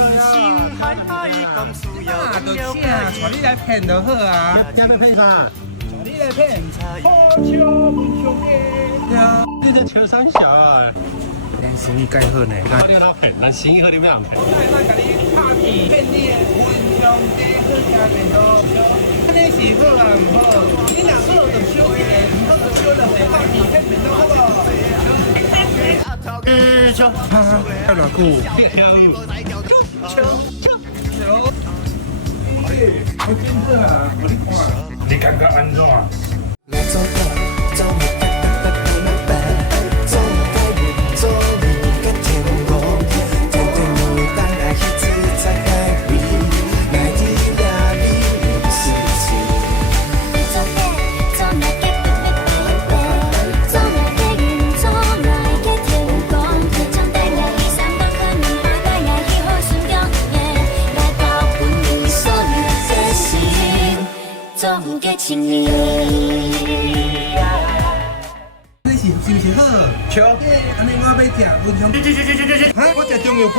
就请带你来骗就好啊。要被骗啥？带你来骗，好笑文雄的。对啊，你这秋三小啊！咱生意介好呢。你老骗，咱生意好你不让骗。我甲你拍片骗你的文雄的好吃面多。安尼是好啊，唔好？你若好就收起，唔好就收落来拍片骗面多，好不好？要偌久？我真是啊，我你看，你感觉安怎？你是不是好？笑，安尼我要食文雄。哈，我食中药煲。